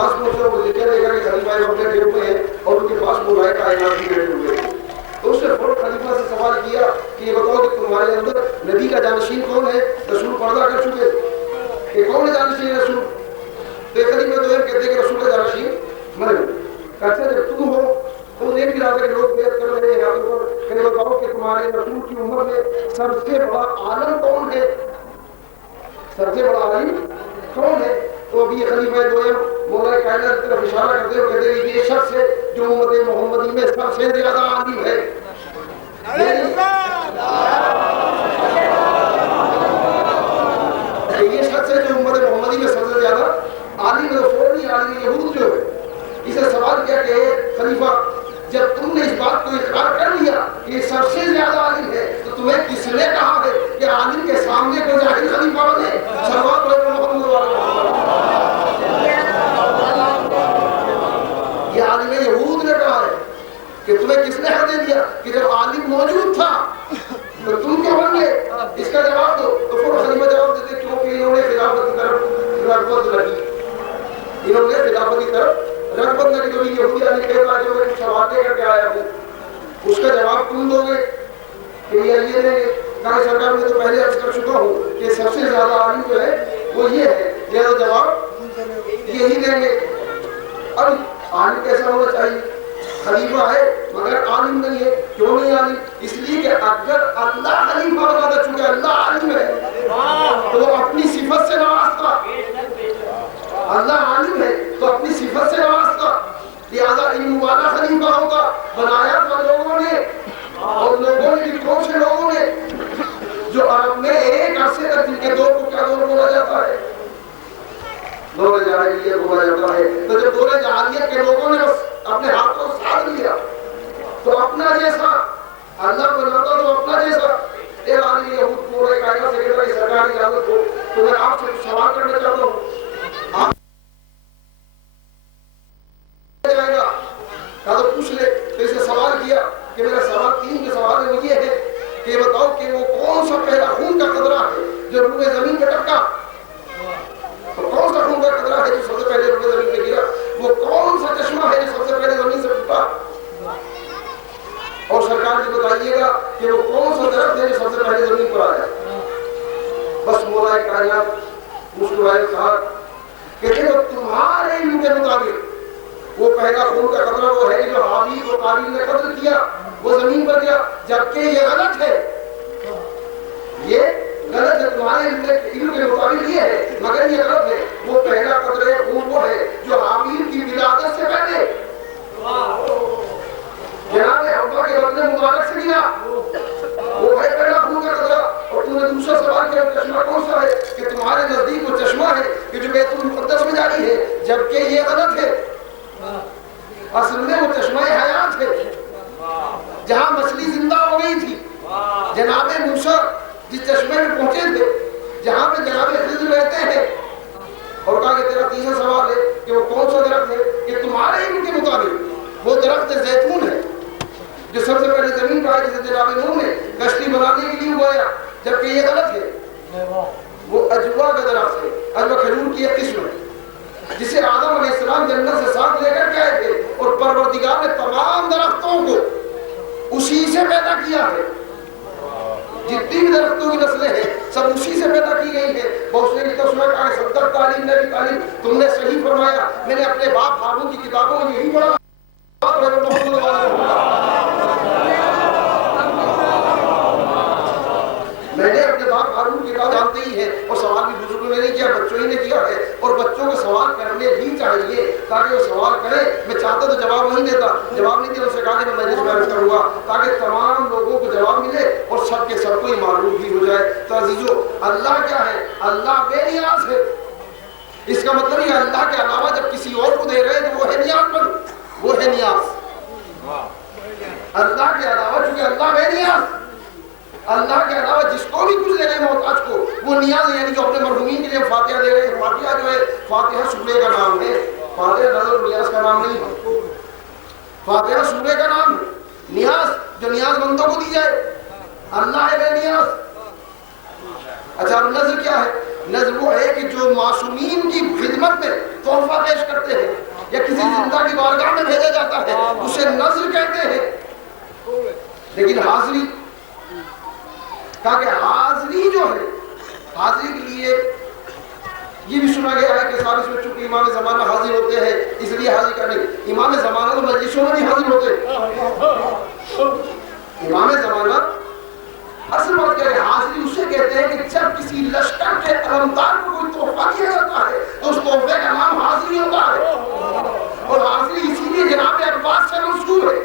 पास मुझसे वो जिक्र देखा कि खलीफा अपने टेबल पे है और उनके पास बुलाए कायनात भी बैठे हुए हैं। तो उसने फौरन खलीफा से सवाल किया कि ये बताओ कि तुम्हारे अंदर नबी का जानशीन कौन है? रसूल पर्दा कर चुके कि कौन है जानशीन रसूल? तो खलीफा तो कहते हैं कि रसूल का जानशीन मर गए। कहते जब तुम हो तो देख भी रहा था कि लोग बेत कर रहे हैं यहाँ पर, कहते बताओ कि तुम्हारे रसूल की उम्र में सबसे बड़ा आलम कौन है? सबसे बड़ा आलिम कौन है? तो अभी ये खलीफा दोयम मौला कायनात की तरफ इशारा करते हुए कहते हैं ये शख्स है जो उम्मत मोहम्मदी में सबसे ज्यादा आलिम है। ये शख्स है जो उम्मत मोहम्मदी में सबसे ज्यादा आलिम है। फौरन आलिम यहूद जो है इसे सवाल किया कि खलीफा जब तुमने इस बात को इकरार कर लिया कि ये सबसे ज्यादा आलिम है तो तुम्हें किसने कहा है कि आलिम के सामने कोई जाहिर खलीफा बने? सल्लल्लाहु अलैहि वसल्लम। ये आलिम यहूद ने कहा है कि तुम्हें किसने हक दे दिया कि जब आलिम मौजूद था तो तुम क्यों बन गए? इसका जवाब दो। तो फिर खलीफा जवाब देते क्योंकि इन्होंने खिलाफत की तरफ रगबत लगी, इन्होंने खिलाफत की तरफ रगबत लगी। जो यहूदी आलिम कहता है जो मैं कुछ सवाल लेकर के आया हूँ उसका जवाब तुम दोगे कि ये देंगे? कहा सरकार मैं तो पहले अर्ज कर चुका हूँ कि सबसे ज्यादा आलिम जो है वो ये है, ज्यादा जवाब यही देंगे। अब आलिम कैसा होना चाहिए? खलीफा है मगर आलिम नहीं है। क्यों नहीं आलिम? इसलिए कि अगर अल्लाह खलीफा बना दे, चूंकि अल्लाह आलिम है तो वो अपनी सिफत से नवाजता। अल्लाह आलिम है तो अपनी सिफत से नवाजता, लिहाजा इल्म वाला खलीफा होगा। बनाया तो लोगों ने, और लोगों ने कौन से लोगों ने? जो अरब में एक अरसे तक जिनके दौर को क्या दौर बोला जाता है? दौरे जाहिलिया बोला जाता है। तो जब दौरे जाहिलिया के लोगों ने बस अपने हाथ को साध लिया तो अपना जैसा अल्लाह को लगता तो अपना जैसा सरकार इजाजत हो तो मैं आपसे सवाल करना चाहता हूँ। तो पूछ ले। तो इसे सवाल किया कि मेरा सवाल 3 के सवाल है वो ये है कि बताओ कि वो कौन सा पहला खून का कतरा है जो रूए जमीन पे टपका? तो कौन सा खून का कतरा है जो सबसे पहले रूए जमीन पे गिरा? वो कौन सा चश्मा है जो सबसे पहले जमीन से टूटा? और सरकार जी बताइएगा कि वो कौन सा दरख्त है जो सबसे पहले जमीन पर आया? बस मौला कायनात मुस्कुराए कहा कि देखो तुम्हारे इल्म के मुताबिक वो पहला खून का कतरा वो है जो हाबील और काबिल ने कत्ल किया, वो जमीन पर गया, जबकि ये गलत है। ये गलत है, तुम्हारे इल्म के मुताबिक ये है मगर ये गलत है। वो पहला कतरा खून वो है जो हाबील की विलादत से पहले जनाब हव्वा के बदले मुबारक से गिरा, वो है पहला खून का कतरा। और तुमने दूसरा सवाल किया चश्मा कौन सा है कि तुम्हारे नजदीक वो चश्मा है कि जो बैतुल मुक़द्दस में जारी है, जबकि ये गलत है। असल में वो चश्मा हयात है जहां मछली जिंदा हो गई थी। जनाबे मूसा जिस चश्मे में पहुंचे थे जहां पे जनाबे खिज़्र रहते हैं, और कहा कि तेरा तीसरा सवाल है कि वो कौन सा दरख्त है कि तुम्हारे इल्म के मुताबिक वो दरख्त जैतून है जो सबसे पहले जमीन पर आया, जिसे जनाबे नूह ने कश्ती बनाने के लिए उगाया, जबकि ये गलत है। वो अजवा का दरख्त है, अजवा खजूर की एक किस्म है जिसे आदम अलैहिस्सलाम जन्नत से साथ लेकर के आए थे, और परवरदिगार ने तमाम दरख्तों को उसी से पैदा किया है। जितनी भी दरख्तों की नस्लें हैं सब उसी से पैदा की गई है। बहुत से सद्दक़ तालीम ने भी तालीम, तुमने सही फरमाया। मैंने अपने बाप हारून की किताबों में यही पढ़ा। मैंने अपने बाप हारून की किताब जानते ही है, और सवाल भी बुजुर्गों ने नहीं किया, बच्चों ही ने किया है। और बच्चों को सवाल करने भी चाहिए ताकि वो सवाल करें। मैं चाहता तो जवाब नहीं देता, जवाब नहीं दिया उससे कहा कि मैं मजलिस में अर्ज करूंगा ताकि तमाम लोगों को जवाब मिले और सबके सबको ही मालूम भी हो जाए। तो अजीजों, अल्लाह क्या है? अल्लाह बेनियाज है। इसका मतलब ये अल्लाह के अलावा जब किसी और को दे रहे हैं तो वो है नियाज़मंद, वो है नियाज। अल्लाह के अलावा, चूंकि अल्लाह बेनियाज, अल्लाह के अलावा जिसको भी कुछ दे रहे हैं मोहताज को वो नियाज, यानी जो अपने मरहूमीन के लिए फातिहा दे रहे हैं। फातिहा जो है, फातिहा सूरे का नाम है, फातिहा नज़र नियाज का नाम नहीं है। फातिहा सूरे का नाम है, नियाज जो नियाजमंदों को दी जाए। अल्लाह है बेनियाज। अच्छा, नज़र क्या है? नज़र वो है कि जो जो मासूमीन की खिदमत में तोहफा पेश करते हैं या किसी जिंदा की बारगाह में भेजा जाता है उसे नज़्र कहते हैं। लेकिन हाजिरी कहा कि हाजिरी जो है, हाजिरी के लिए ये भी सुना गया है कि साबित में चूंकि इमाम ज़माना हाजिर होते हैं इसलिए हाजिर करने, इमाम ज़माना तो मजलिसों में भी हाजिर होते हैं। इमाम ज़माना असल बात क्या है, हाजिरी उसे कहते हैं कि जब किसी लश्कर के अलमदार को कोई तोहफा दिया जाता है तो उस तोहफे का नाम हाजिरी होता है। और हाजिरी इसीलिए जनाब अब्बास से मंसूब है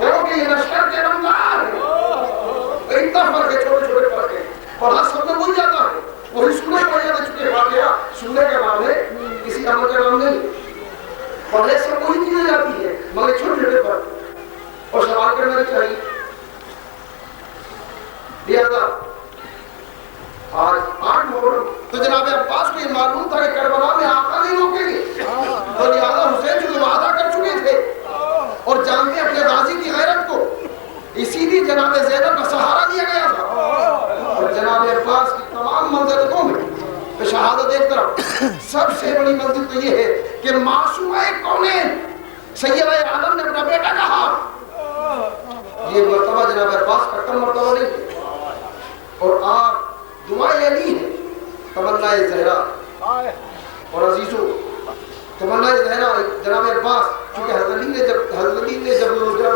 क्योंकि ये लश्कर के अलमदार है। इतना फर्क है, छोटे छोटे फर्क है, और हर शब्द भूल जाता है। वही सुनने पड़ जाता है, चुके वाकया सुनने का नाम है, किसी अमल का नाम नहीं। पढ़ने से कोई चीजें जाती है मगर छोटे छोटे फर्क और सवाल करना चाहिए। लिहाजा आज 8 मुहर्रम तो जनाब अब्बास को ये मालूम था कि करबला में आका नहीं रोकेंगे, तो लिहाजा हुसैन जो वादा कर चुके थे और जानते अपने गाजी की गैरत को, इसीलिए जनाब ज़ैनब का सहारा दिया गया था। और जनाब अब्बास की तमाम मंजिलों में शहादत एक तरफ, सबसे बड़ी मंजिल तो ये है कि मासूमा कौनैन सैयद आलम ने अपना बेटा कहा। ये मर्तबा जनाब अब्बास का कम मर्तबा नहीं और आप दुआएं अली है, तमन्नाए ज़हरा और अजीजों तमन्नाए ज़हरा जनाब अब्बास, क्योंकि हज़रत अली ने जब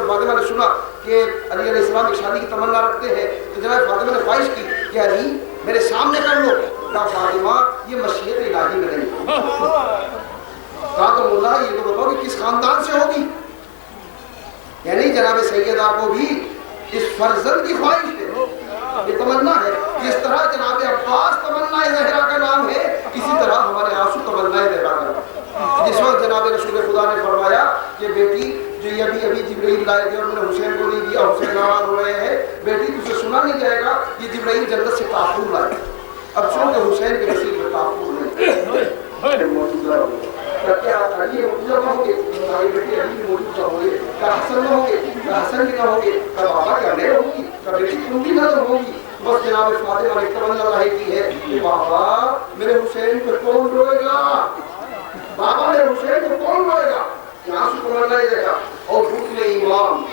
फातिमा ने सुना कि अली अलैहिस्सलाम की शादी की तमन्ना रखते हैं तो जनाब फातिमा ने ख्वाहिश की कि अली मेरे सामने कर लो। कहा फातिमा ये मशीयत इलाही में नहीं। कहा तो मुल्ला ये तो बताओ कि किस खानदान से होगी, यानी जनाब सैयदा को भी इस फर्जंद की ख्वाहिश है, ये तमन्ना है। जिस तरह जनाब अब्बास तमन्ना ज़हरा का नाम है, इसी तरह हमारे आंसू तमन्ना ज़हरा का नाम। जिस वक्त जनाब रसूल खुदा ने फरमाया कि बेटी जो ये अभी जिब्राइल लाए थे और उन्होंने हुसैन को नहीं दिया, हुसैन नाराज हो रहे हैं, बेटी तुझे सुना नहीं जाएगा ये जिब्राइल जन्नत से ताफूर लाए। अब सुन के हुसैन के नसीब में ताफूर नहीं मौजूदा क्या अली मौजूदा होंगे, तुम्हारी बेटी अली मौजूदा होंगे, क्या हसन ना होंगे, क्या हसन भी ना होंगे, क्या बाबा क्या नहीं होंगी, क्या बेटी तुम भी ना होंगी। बस जनाब फातिमा ने तमन्ना जाहिर की है कि बाबा मेरे हुसैन पे कौन रोएगा, बाबा मेरे हुसैन पे कौन रोएगा। यहाँ से तमन्ना देगा और हुक्म इमाम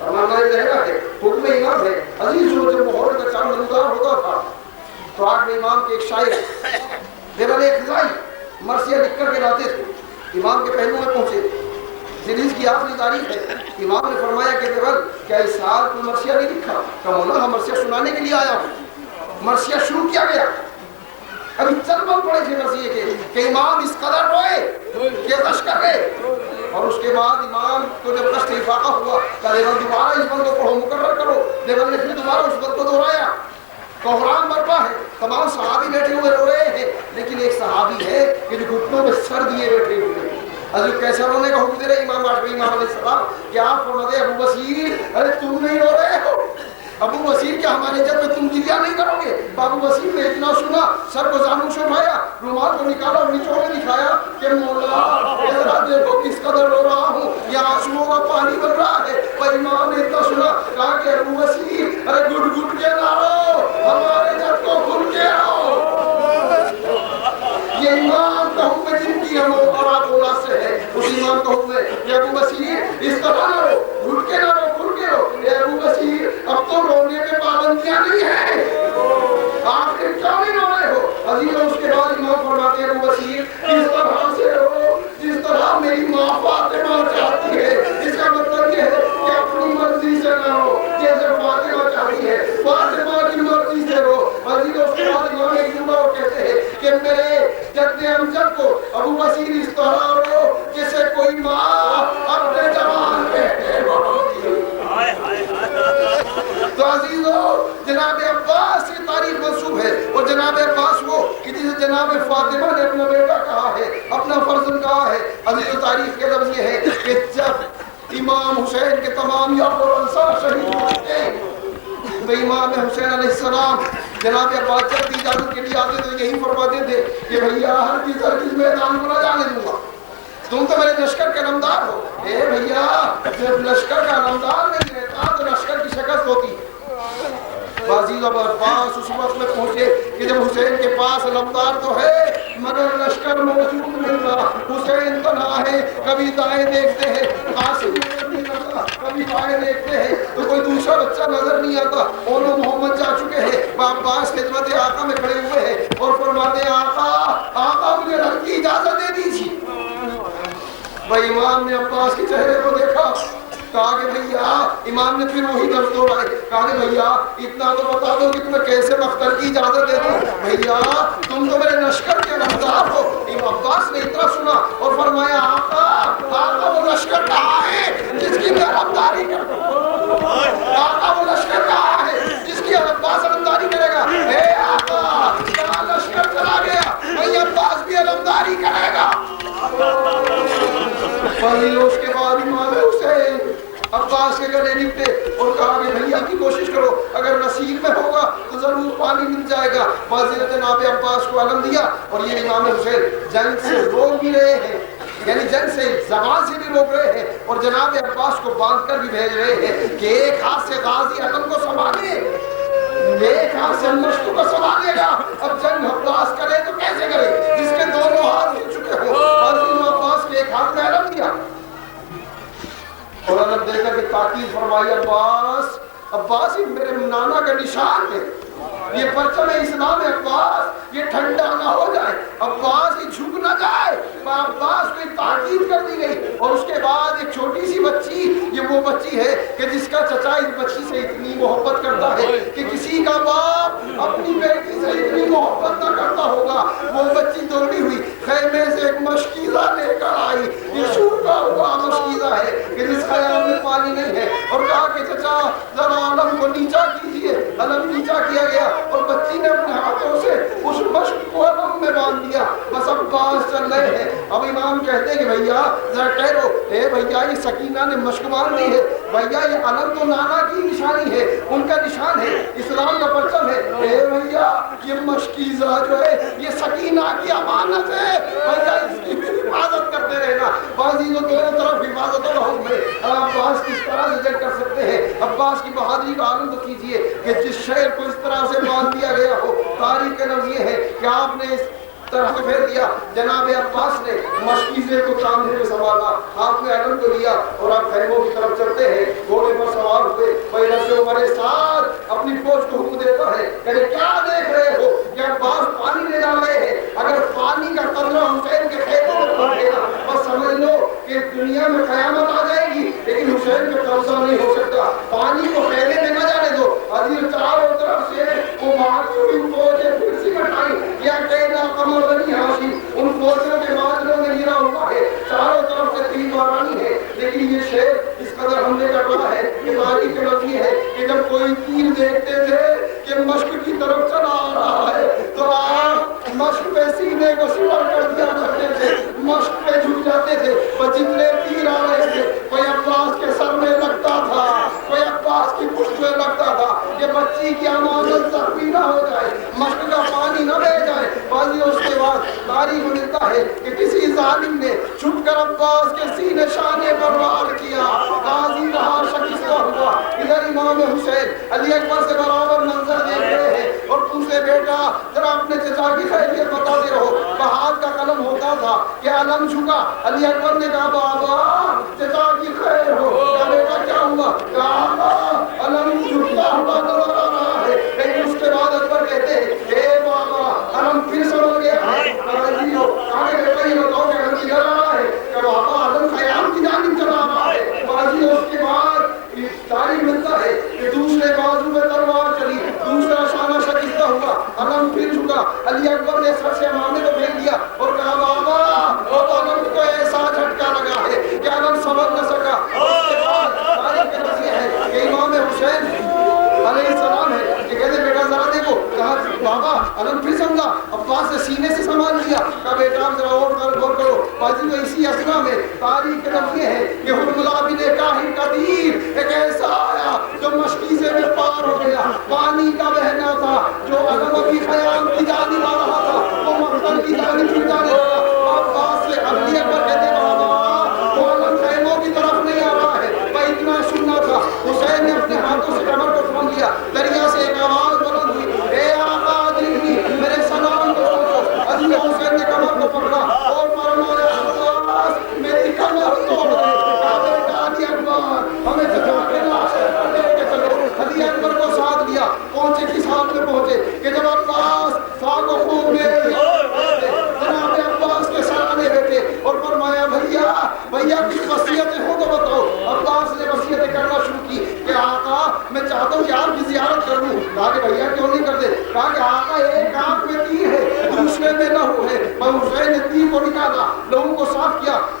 तमन्ना देगा है, हुक्म इमाम है। अजीज जो जब मुहर्रम का चांद नमदार होता था तो आठ इमाम के एक शायर देवाले खिजाई मर्सिया लिख कर के लाते थे, इमाम के पहलू में पहुंचे। जिलीस की आखिरी तारीख है, इमाम ने फरमाया कि देवल क्या इस साल तुम मर्सिया नहीं लिखा? कहा मौला हम मर्सिया सुनाने के लिए आया हूँ। मर्सिया शुरू किया गया, अभी चल बल पड़े थे मर्सिया के कि इमाम इस कदर रोए कि कश कर गए। और उसके बाद इमाम को जब कष्ट इफाका हुआ तो देवल दोबारा इस बल को पढ़ो, मुकर्रर करो। देवल ने फिर दोबारा उस बल को दोहराया, कोहरान बरपा है, तमाम सहाबी बैठे हुए रो रहे हैं, लेकिन एक सहाबी है कि जो घुटनों में सर दिए बैठे हुए। अजू कैसा रोने का हुक्म दे रहे इमाम इमाम अलैहिस्सलाम कि आप फरमाते अबू बसीर अरे तुम नहीं रो रहे हो, अबू बसीर क्या हमारे इज्जत में तुम जिया नहीं करोगे। अबू बसीर ने इतना सुना, सर को जानू से उठाया, रुमाल को निकाला और निचोड़ में दिखाया कि मौला जरा देखो किस कदर रो रहा हूँ, ये आंसुओं का पानी बन रहा है। पर इमाम ने इतना सुना, कहा कि अबू बसीर अरे गुट गुट के ना रो, हमारे इज्जत को खुल के रो। ये इमाम का हुक्म जिनकी हम और बोला से है, उस इमाम का हुक्म है कि अबू बसीर इस तरह ना रो, घुट के ना रो, खुल के रो। ये अबू बसीर अब तो रोने पे पाबंदियां नहीं है, आप क्यों नहीं रो रहे हो? अजीज उसके बाद इमाम फरमाते हैं अबू बसीर इस तरह से रो जिस तरह मेरी माँ फातिमा चाहती है। इसका मतलब ये है कि अपनी मर्जी से ना रो, जैसे फातिमा चाहती है, फातिमा की मर्जी से रो। अजीज उसके बाद इमाम एक जुमला और कहते हैं कि मेरे जद्दे अमजद को अबू बसीर इस तरह रो जैसे कोई माँ अपने जवान बेटे को रोती है। तो अजीजों जनाब अब्बास की तारीफ मंसूब है और जनाब अब्बास वो कि जिसे जनाब फातिमा ने अपना बेटा कहा है, अपना फर्जन कहा है। अजीजों तारीफ के लफ्ज़ ये है कि जब इमाम हुसैन के तमाम यार और अंसार शहीद हुए तो इमाम हुसैन अलैहिस्सलाम जनाब अब्बास जब इजाजत के लिए आते तो यही फरमाते थे कि भैया हर किस मैदान को न जाने दूंगा, तुम तो मेरे लश्कर के नमदार हो। ए भैया जब लश्कर का नमदार नहीं रहता तो लश्कर की शिकस्त होती है। बाजी जब अब्बास उस वक्त में पहुंचे कि जब हुसैन के पास लमदार तो है मगर लश्कर मौजूद नहीं था। हुसैन तना है, कभी दाएं देखते हैं, कासिम नजर नहीं आता, कभी बाएं देखते हैं तो कोई दूसरा बच्चा नजर नहीं आता। दोनों मोहम्मद जा चुके हैं, अब्बास खिदमत आका में खड़े हुए हैं और फरमाते आका आका मुझे रंग की इजाजत दे दीजिए। भाई इमाम ने अब्बास के चेहरे को देखा, कहा कि भैया, इमाम ने फिर वही लफ्ज़ दोहराए, कहा कि भैया इतना तो बता दो कि तुम्हें कैसे मख्तर की इजाजत दे दूं। भैया तुम तो मेरे लश्कर के रफ्तार हो। इमाम अब्बास ने इतना सुना और फरमाया आका आका वो लश्कर कहाँ है जिसकी मैं रफ्तारी करूं? आका वो लश्कर कहाँ है जिसकी अब्बास रफ्तारी करेगा? हे आका कहाँ लश्कर चला गया? भाई अब्बास भी रफ्तारी करेगा। उसके बाद इमाम हुसैन अब्बास के गले निपटे और कहा कि भैया की कोशिश करो, अगर नसीब में होगा तो जरूर पानी मिल जाएगा। वाज़िर जनाब अब्बास को अलम दिया और ये इमाम हुसैन जंग से रोक भी रहे हैं, यानी जंग से जबान से भी रोक रहे हैं और जनाब अब्बास को बांध कर भी भेज रहे हैं कि एक हाथ से गाजी अलम को संभाले, एक हाथ से मश्क को संभालेगा। अब जंग अब्बास करे तो कैसे करे जिसके दोनों हाथ हो चुके हो। वाज़िर अब्बास के एक हाथ में अलम दिया और अलग देकर के ताकीद फरमाई, अब्बास अब्बास ये मेरे नाना का निशान है, ये परचम इस्लाम है अब्बास, ये ठंडा ना हो जाए, अब्बास ये झुक ना जाए। अब्बास को ताकीद कर दी गई और उसके बाद एक छोटी सी बच्ची, ये वो बच्ची है कि जिसका चचा इस बच्ची से इतनी मोहब्बत करता है कि किसी का बाप अपनी बेटी से इतनी मोहब्बत ना करता होगा। वो बच्ची दौड़ी हुई खेमे से एक मशकीज़ा लेकर आई, ये सूखा हुआ मशकीज़ा है कि जिस ख़याम में पानी नहीं है, और कहा कि चचा जरा अलम को नीचा कीजिए। अलम नीचा किया गया और बच्ची ने अपने हाथों से उस मश्क को अलम में बांध दिया। बस अब्बास चल रहे हैं। अब इमाम कहते हैं कि भैया जरा ठहरो, ए भैया ये सकीना ने मश्क बांध दी है, भैया ये अलम तो नाना की निशानी है, उनका निशान है, इस्लाम का परचम है। ए भैया ये मशकीज़ा जो है ये सकीना की अमानत है, भैया इसकी भी हिफाजत करते रहना। बाजी जो दोनों तरफ हिफाजत का हुक्म है। अब्बास किस तरह से जंग कर सकते हैं? अब्बास की बहादुरी का आनंद तो कीजिए कि जिस शहर को इस तरह से बांध दिया गया हो। तारीख का लफ्ज़ ये है कि आपने इस तरह से फेर दिया। जनाब अब्बास ने मशकीज़े को कांधे में संभाला, हाथ में अलम को लिया और आप खैमों की तरफ चलते हैं। घोड़े पर सवार हुए, हमारे साथ अपनी फौज को हुक्म देता है, कहते क्या देख रहे हो कि अब्बास पानी ले जा रहे हैं? अगर पानी का कतरा हुसैन के खेतों में पड़ेगा बस समझ लो कि दुनिया में कयामत आ जाएगी, लेकिन हुसैन पे कब्जा नहीं हो सकता। पानी को फैले में न जाने दो। अजीब चारों तरफ से वो मारती हुई फौजें फिर से कटाई या कहना कमर बनी हाशिम, उन फौजों के माजरों में गिरा हुआ है, चारों तरफ से तीर मारानी है। लेकिन ये शेर इस कदर हमले कर रहा है कि तारीख के लफ्ज़ है कि जब कोई तीर देखते थे कि मश्क की तरफ चला आ रहा है तो आप मश्क पे सीने को सिवर कर दिया करते थे, मश्क पे झुक जाते थे। पर जितने तीर आ रहे थे कोई अब्बास के सर में लगता था, कोई अब्बास की पुष्ट में लगता था। ये बच्ची की अमानत जख्मी ना हो जाए, मश्क का पानी न बह जाए। बाजी उसके बाद तारीख मिलता है कि किसी जालिम ने छुपकर अब्बास के सीने शाने पर वार किया, गाजी रहा शकिस्ता हुआ। इधर इमाम हुसैन अली अकबर से बराबर मंजर देख रहे हैं और तुमसे बेटा जरा अपने चचा की खैरियत बताते रहो। बहाद का कलम होता था कि अलम झुका, अली अकबर ने कहा बाबा चचा की खैर हो, क्या बेटा क्या हुआ? कहा अलम झुकता हुआ नजर आ रहा है। लेकिन उसके बाद अकबर कहते हैं हे बाबा अलम फिर समझ गया आगे बेटा ये बताओ कि अलम किधर आ रहा है? क्या बाबा अलम खयाम की जानिब चला आ रहा है। बाजी उसके बाद तारीख मिलता है कि दूसरे बाजू में तलवार चली, दूसरा शाना शकिस्ता हुआ, अलम फिर झुका। अली अकबर ने सर से मामले को फेंक दिया और कहा बाबा वो तो अलम को ऐसा झटका लगा है कि अलम समझ न सका। उसके बाद तारीख के लफ्ज़ है कि इमाम हुसैन अलैहिस्सलाम है कि कहते बेटा जरा देखो, कहा बाबा अलम फिर समझा, अब्बास से सीने से संभाल लिया। कहा बेटा जरा और गौर करो। बाजी तो इसी असना में तारीख के लफ्ज़ है कि हुर्मुला बिन काहिर कदीर एक ऐसा आया जो मशकीज़े में पार हो गया, पानी का बहना था, जो अलम की खयाम की जानिब आ रहा था वो मक्तल की जानिब फिर जाने लगा। अब्बास से अली अकबर कहते बाबा वो अलम खैमों की तरफ नहीं आ रहा है। भाई इतना सुनना था। हुसैन ने अपने हाथों से कमर को थाम लिया। दरिया से एक आवाज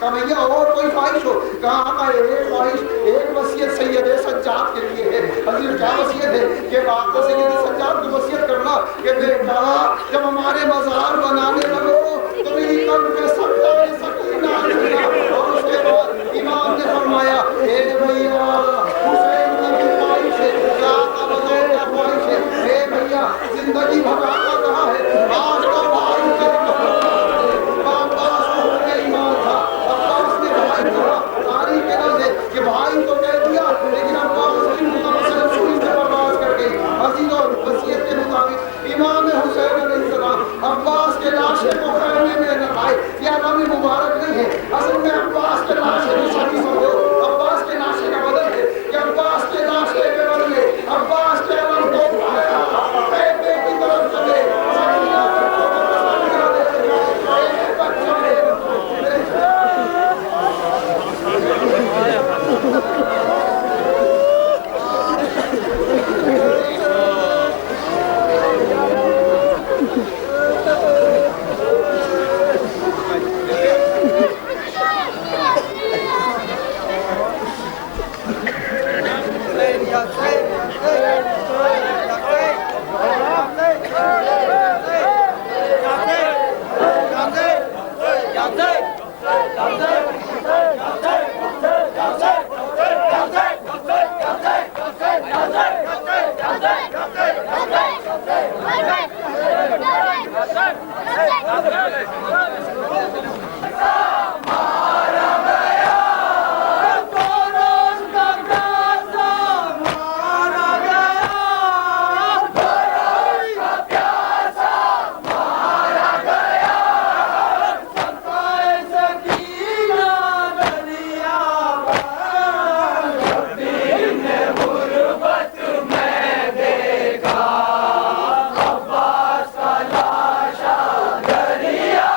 कहा भैया और कोई ख्वाहिश हो? कहा आका एक ख्वाहिश, एक वसीयत सैयद सज्जाद के लिए है। हज़रत क्या वसीयत है? कि आका सैयद सज्जाद को वसीयत करना कि बेटा जब हमारे मज़ार बनाने लगो तो मेरी कब्र पे सकीना रखना। और उसके बाद इमाम ने फरमाया ए भैया हुसैन की ख्वाहिश है, क्या आका बताओ क्या ख्वाहिश है? ए भैया जिंदगी भर आका कहा है आज तो भाई कि भाई को कह दिया लेकिन अब्बास की बर्बाद कर गई। अजीज और वसीयत के मुताबिक इमाम हुसैन अलैहिस्सलाम अब्बास के लाशे को खैमे में लगाए। यह नबी मुबारक नहीं है, असल में अब्बास के लाशे को सही समझो। अब्बास के लाशे का बदल है कि अब्बास के लाशे के बदले अब्बास के अलम को उठाया, बेटे की तरफ चले अब्बास का लाशा दरिया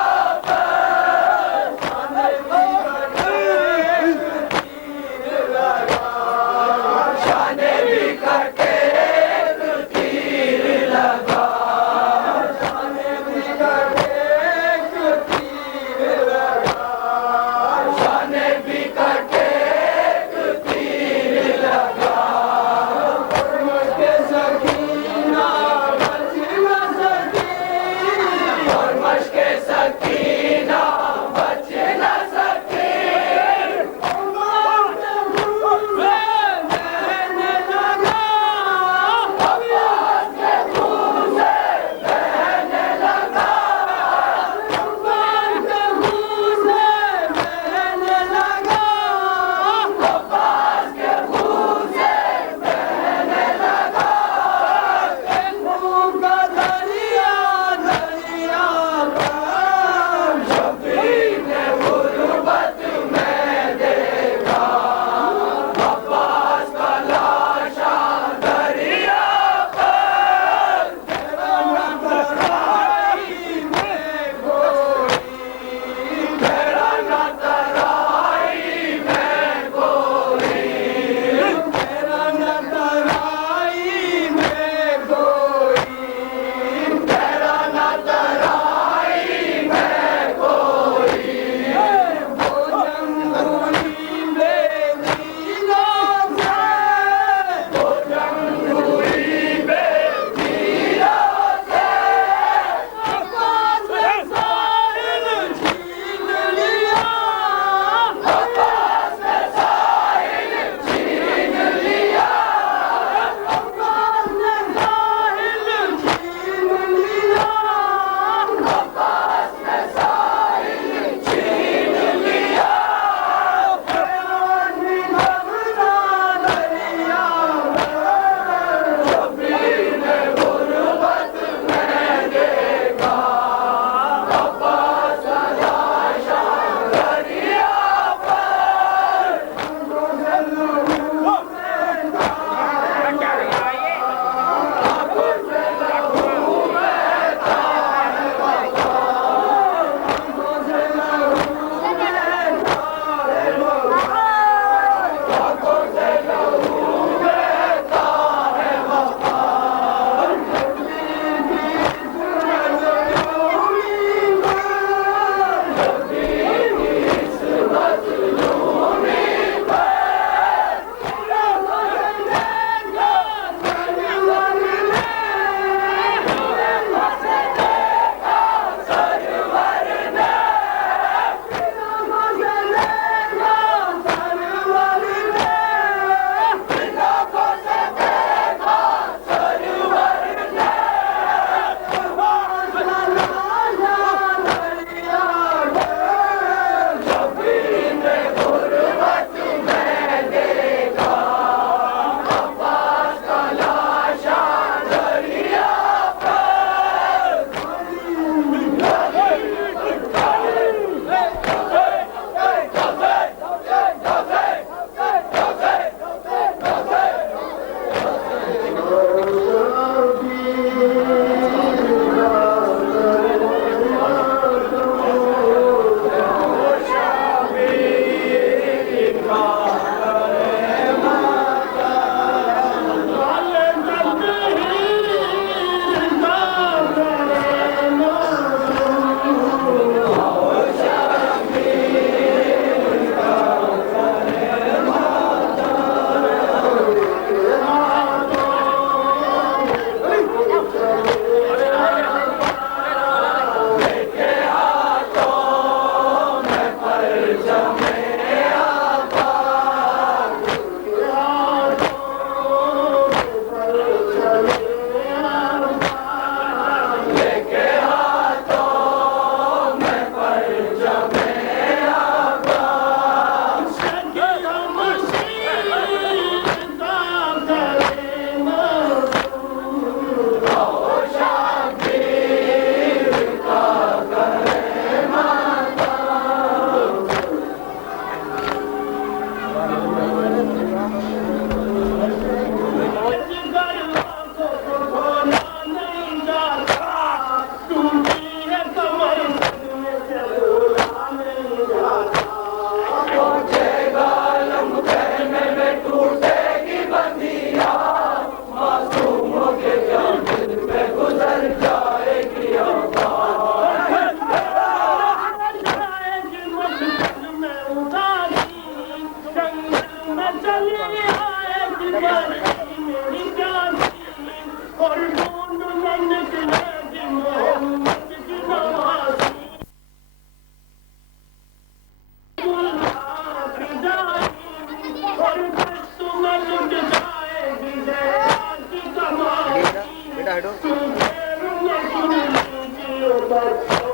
Come on!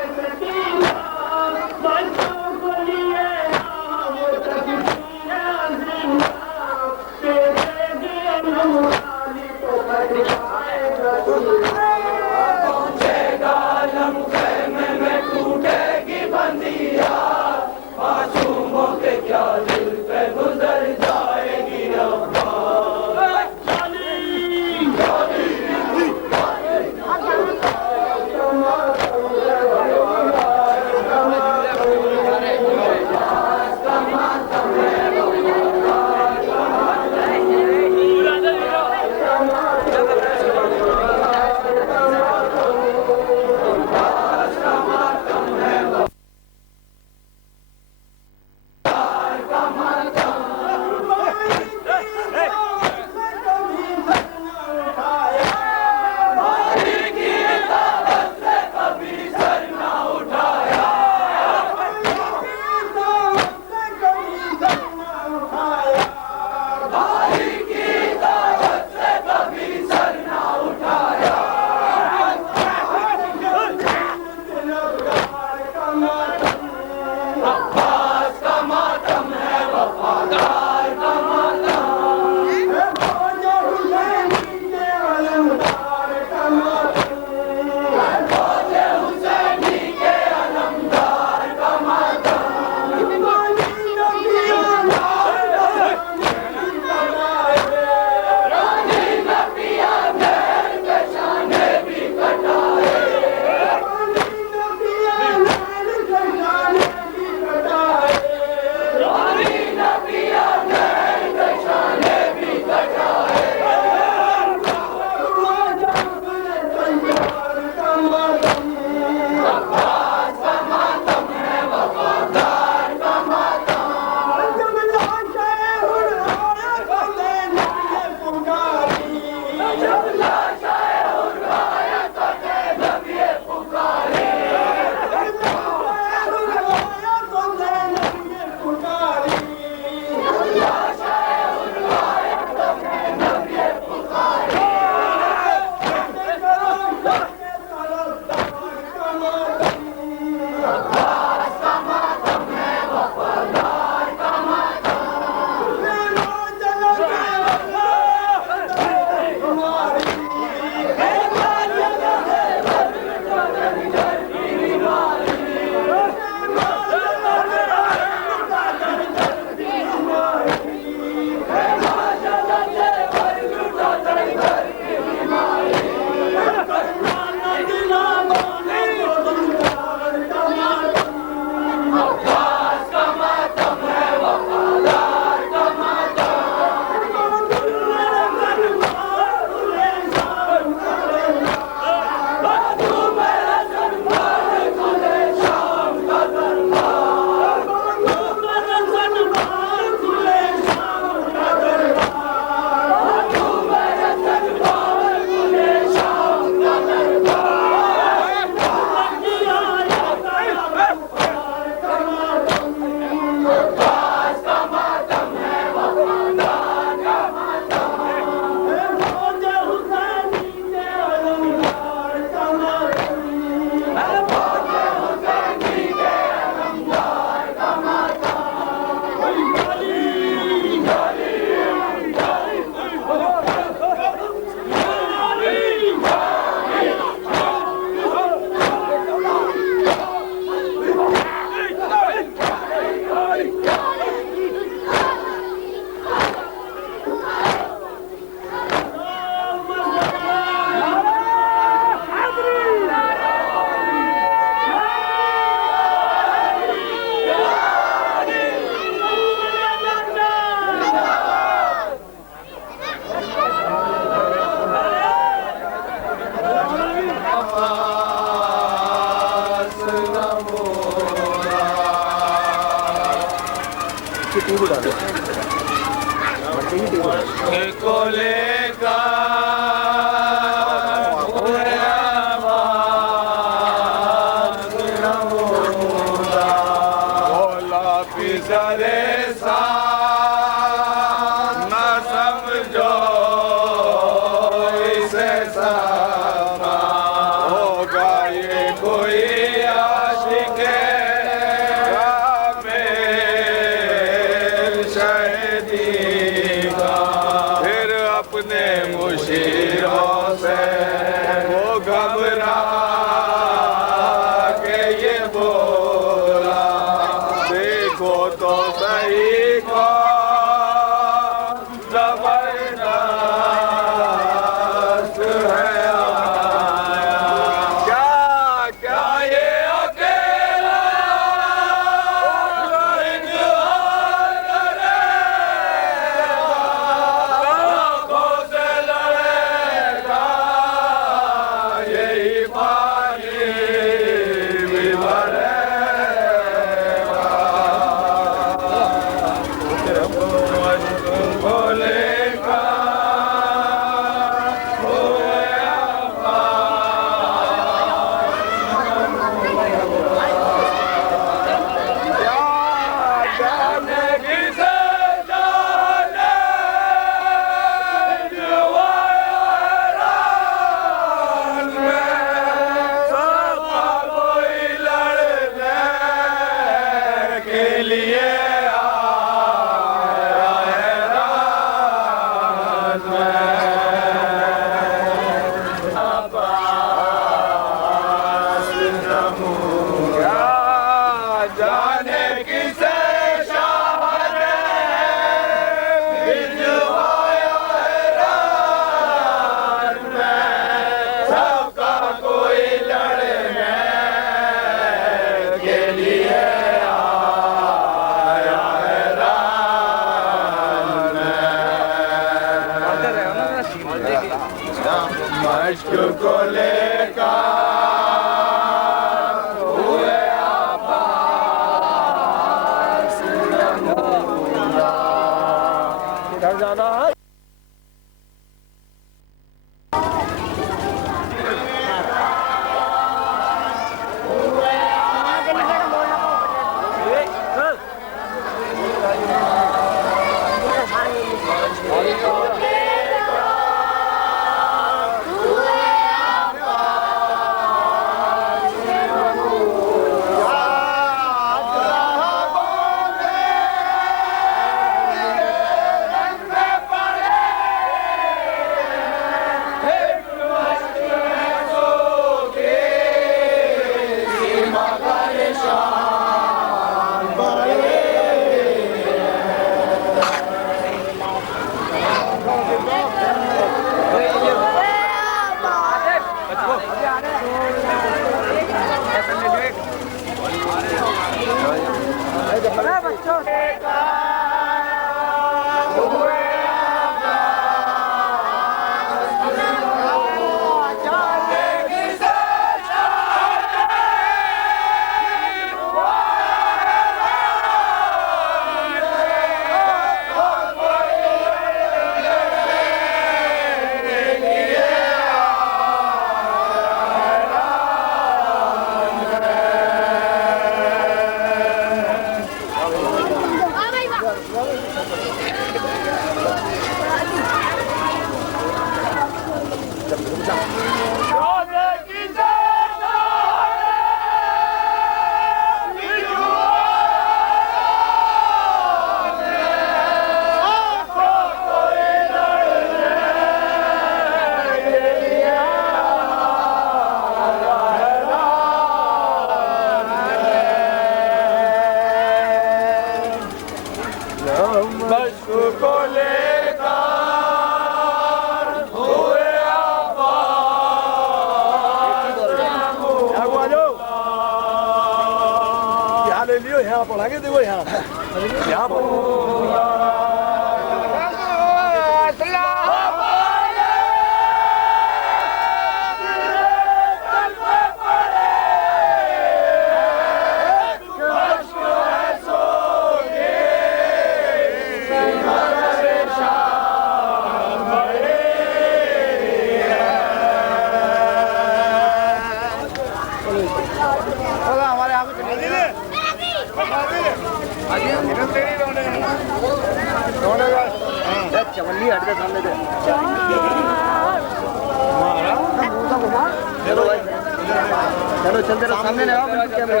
चलो चलते रहो सामने आओ कैमरे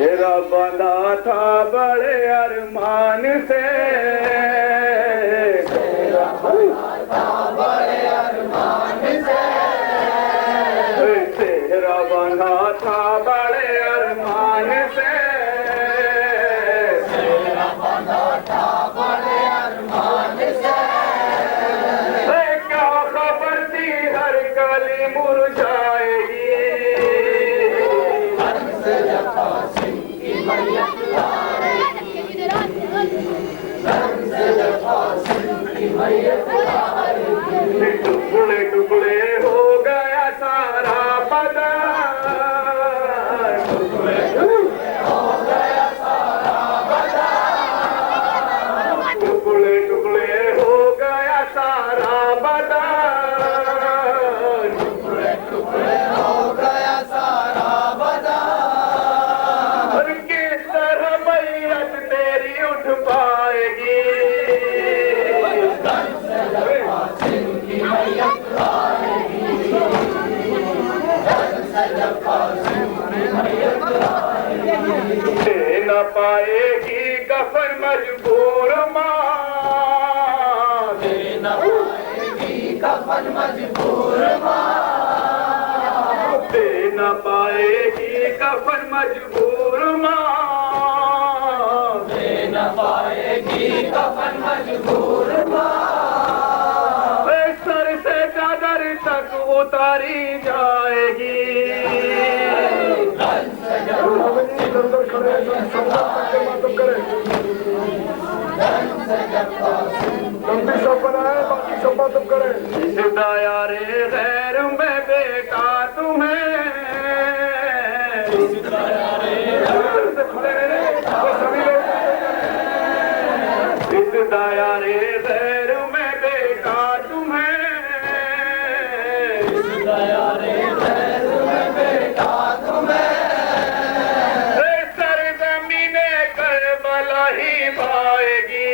तेरा बंधा था बड़े अरमान से, तेरा बंधा था बड़े अरमान मजबूर माँ, दे न पाएगी कफन मजबूर माँ, दे न पाएगी कफन मजबूर माँ, दे न पाएगी कफन मजबूर माँ, सर से चादर तक उतारी जाएगी। इस दायरे गैर में बेटा तुम्हें, इस दायरे गैर में बेटा तुम्हें, इस दायरे गैर में बेटा तुम्हें, सरज़मीने करबला ही पाएगी।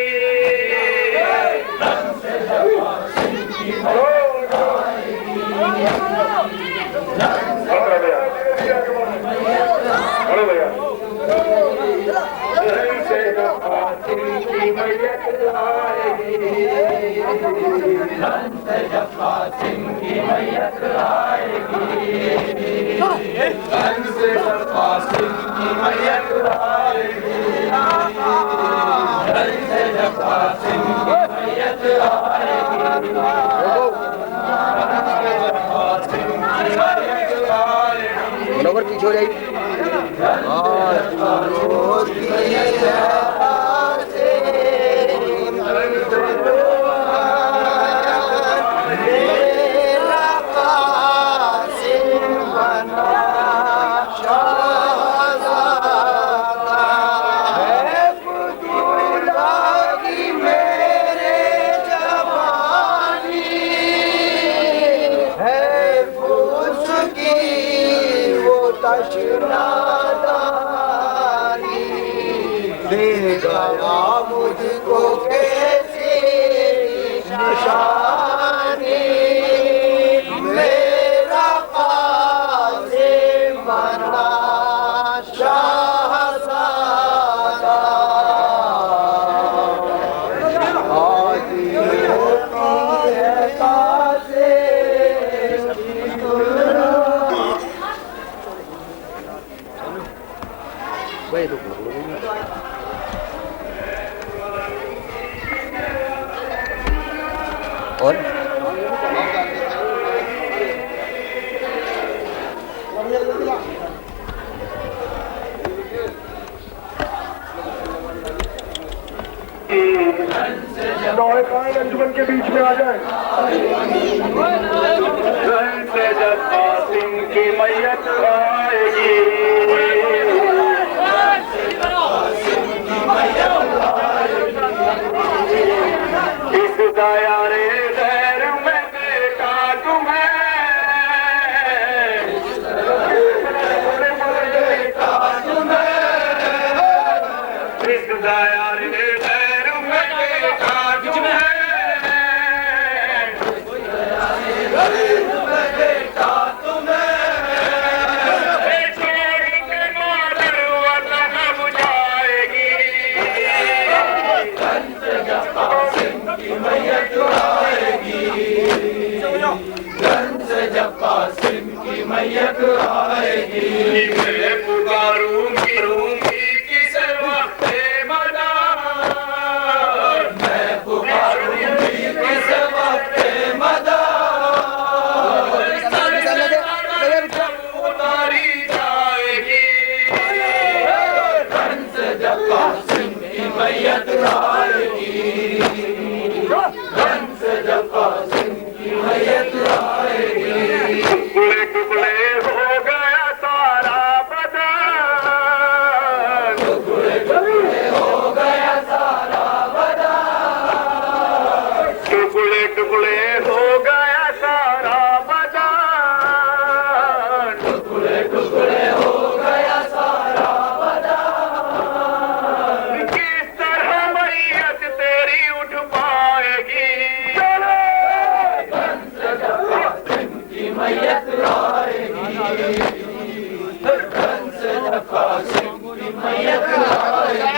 नंबर पीछे हो जाएगी। दे गया मुझको कैसी निशानी, मेरा काज़िम बना शाहज़ादा, आदि होती है काज़िम की वही तो और अंजुमन के बीच में आ जाए। से जब कासिम की मैयत आएगी, इस दायरे गैर में बेटा तुम्हें, इस दायरे गैर में बेटा तुम्हें, मैयत आएगी, मैं पुकारूंगी किस वक्त मदार, मैं पुकारूंगी किस वक्त मदार, उतारी जाएगी। कंस जब कासिम की मैयत आएगी, कंस जब कासिम की मैयत आएगी, टुकड़े टुकड़े हो गया सारा बदन, टुकड़े टुकड़े हो गया सारा बदन, टुकड़े टुकड़े हो गया सारा बदन, टुकड़े टुकड़े हो गया सारा बदन, किस तरह मैयत तेरी उठ पाएगी। कंस जब कासिम की मैयत आएगी, कंस जब कासिम की मैयत आएगी,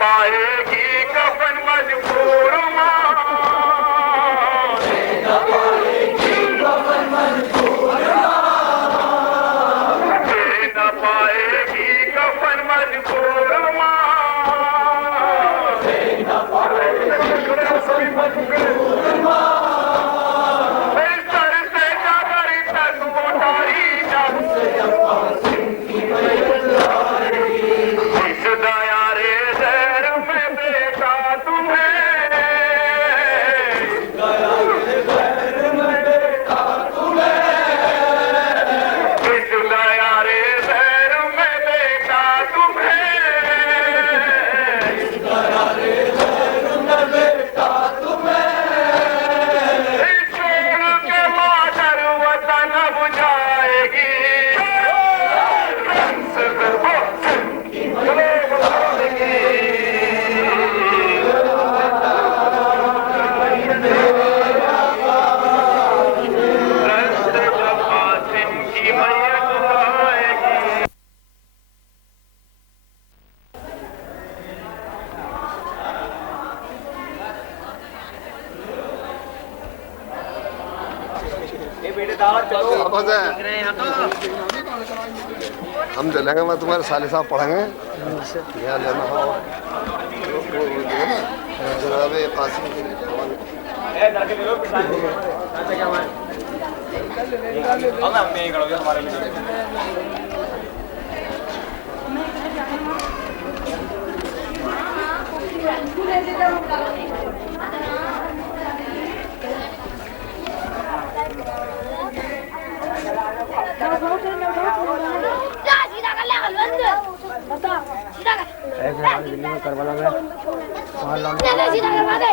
पाएगी कफन मजबूर माँ, दे न पाएगी कफन मजबूर माँ, दे न पाएगी कफन मजबूर माँ, दे न पाएगी कफन मजबूर माँ। इस सर से जाकर तक उठाई जाऊँ इस दया रे जहर में बेटा तुम्हें, दया रे जहर में बेटा तुम्हें, इस दया रे जहर में बेटा तुम्हें, इस दया रे जहर में बेटा तुम्हें, इस छोड़ के मातर वतन बुझाएगी वापस है। हम चलेंगे, मैं तुम्हारे साले साहब पढ़ेंगे यहाँ लेना हो जनाबे कासिम के लिए करवा लगा सीधा करवा दे।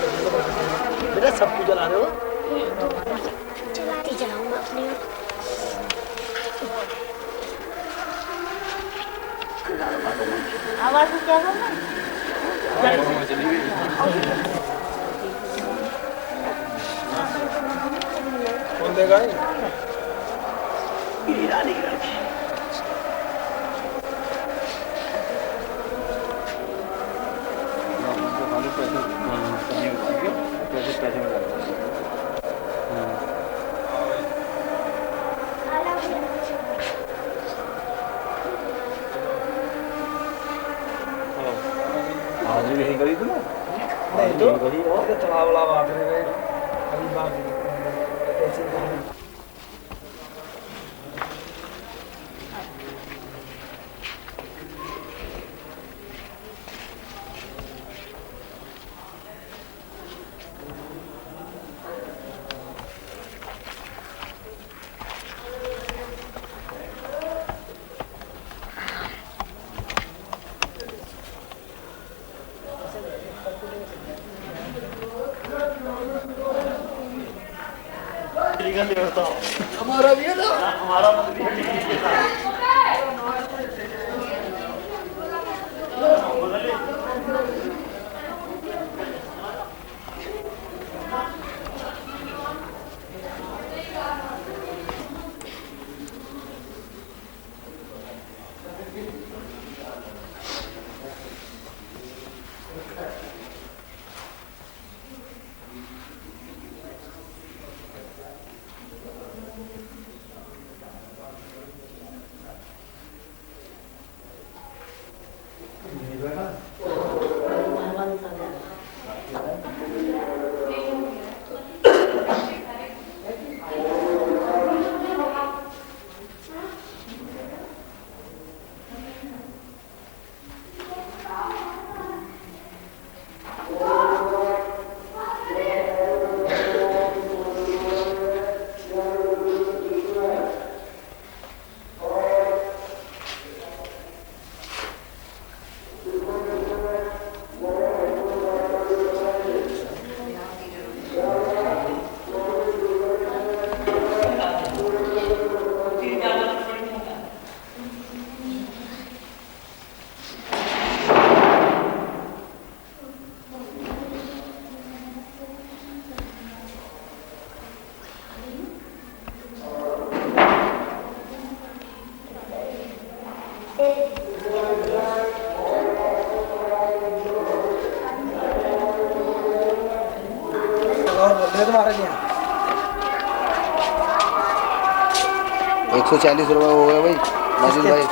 बेटा सब कुछ जला रहे हो? चलाती चलाऊंगा अपनी आवाज क्या करना कौन देगा नहीं तो चला वाला बात रहे अभी बात कैसे हमारा भी है ना हमारा तुम्हारा क्या 140 रुपये हो गए भाई माजिद भाई।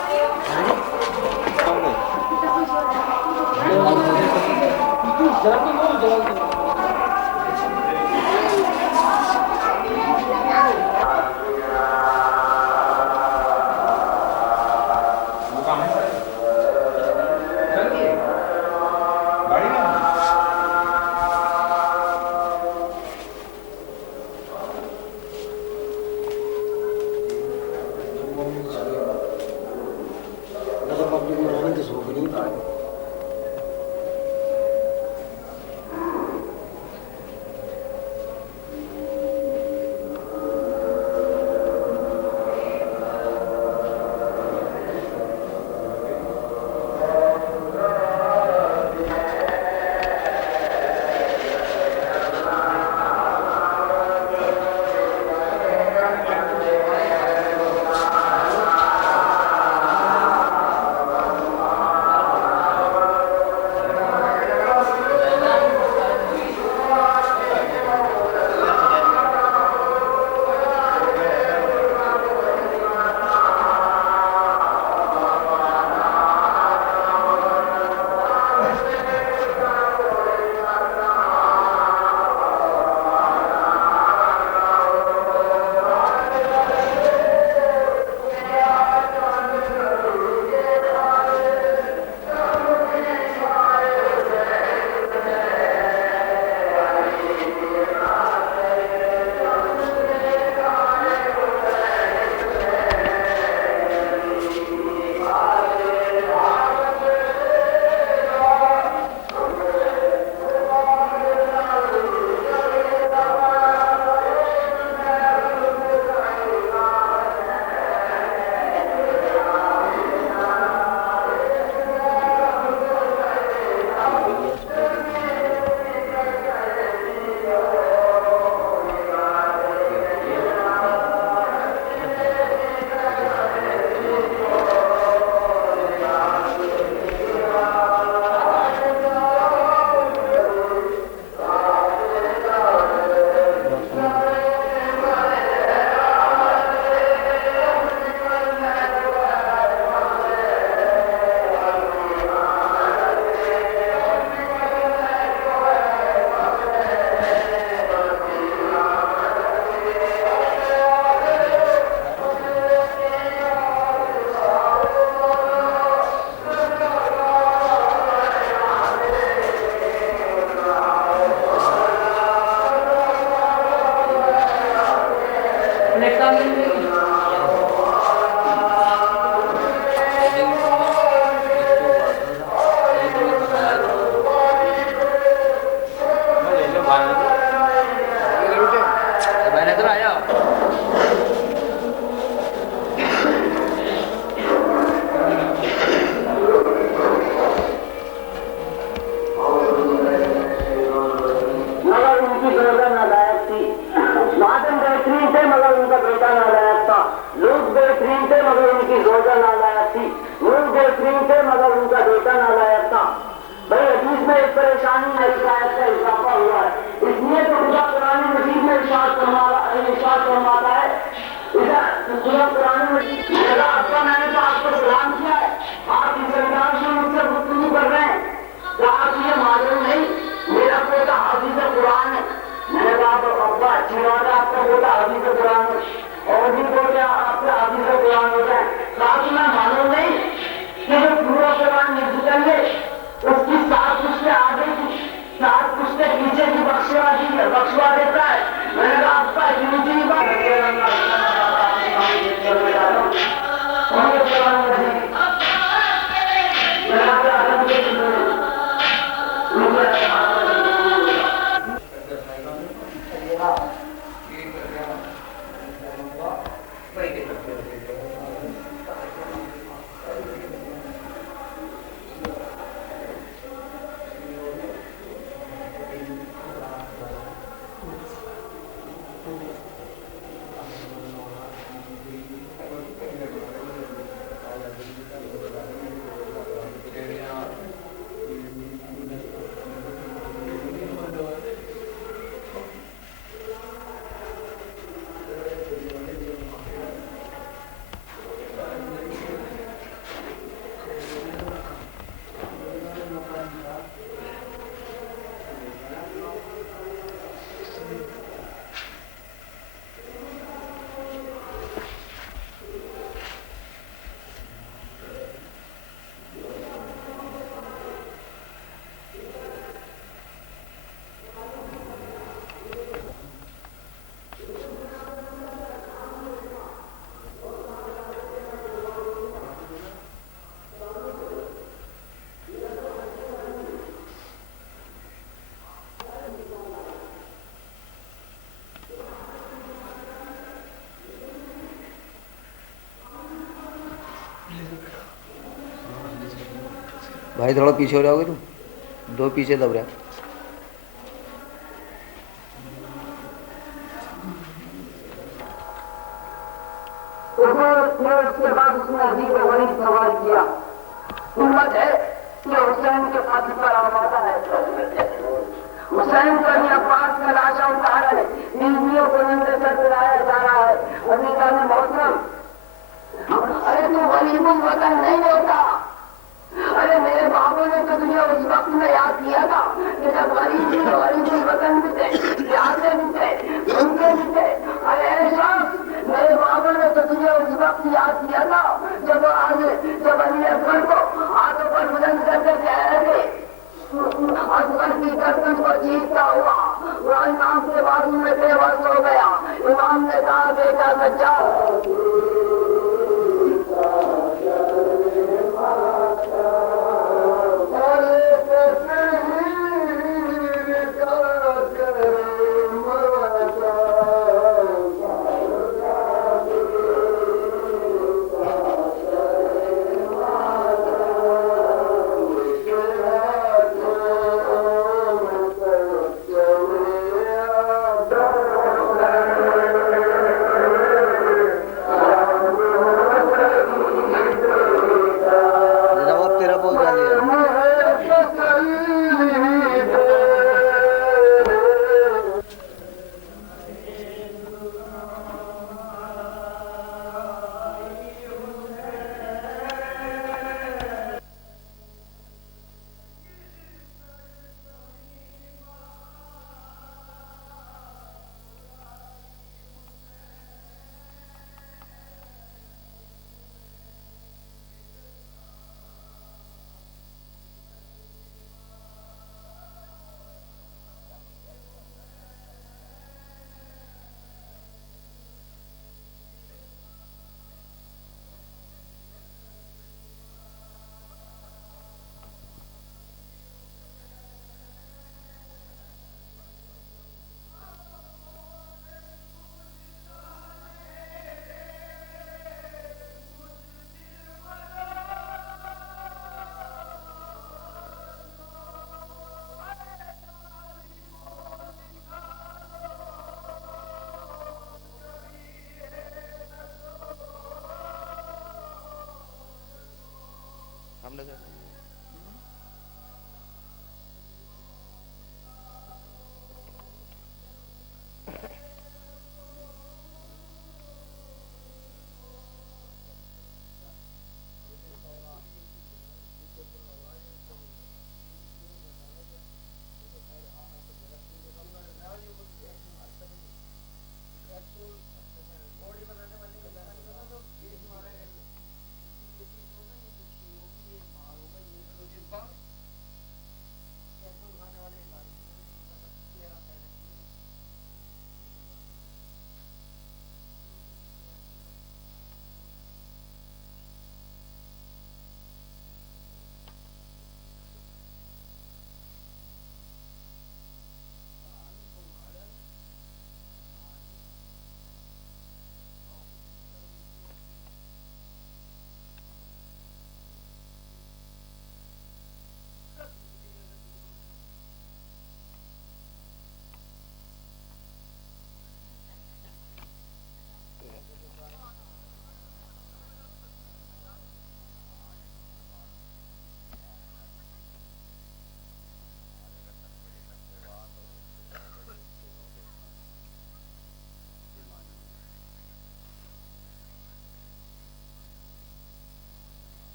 उनकी जोजा नालायक थी, लोग बेहतरीन थे मगर उनका बेटा नालायक था। भाई हदीस में एक परेशानी है, शिकायत का इजाफा हुआ है, इसलिए तो खुदा कुरान मजीद में इरशाद फरमाता है, खुदा कुरान मजीद मेरा अब्बा मैंने तो आपको सलाम किया है, आप इस अंदाज में मुझसे गुफ्तगू कर रहे हैं, क्या आप ये मालूम नहीं मेरा पोता हाफिज़ कुरान है? मैंने कहा अब्बा अच्छी बात है, आपका पोता हाफिज़ कुरान है और भी बोलते आपसे हाफिज़ कुरान हो जाए, साथ में मालूम नहीं कि जो पूरा कुरान निकल ले उसकी 7 पुश्तें आगे की 7 पुश्तें पीछे की बख्शवा देता है। मैंने कहा आपका इतनी सी बात भाई थोड़ा पीछे हो जाओगे तुम, 2 पीछे दब रहे। उसके बाद उसने अजीब वही सवाल किया, हिम्मत है कि हुसैन के फांसी पर आमादा है, हुसैन का ही अब्बास का लाशा उतारा है, बीवियों को नंदे सर पिलाया जा रहा है। अजीजा ने मोहतरम, अरे तू गरीबुल वतन नहीं होता, अरे मेरे बाबू ने तो तुझे उस वक्त में याद किया था कि जब गरीबुल वतन भी थे, प्यासे भी थे, घूमते भी थे। अरे ऐसा मेरे बाबू ने तो तुझे उस वक्त याद किया था जब अली अकबर को हाथों पर बुलंद करके कह रहे थे, अकबर की गर्दन को चीरता हुआ वो इमाम के बाजू में बेबस हो गया। इमाम ने कहा बेटा सच्चा सामने से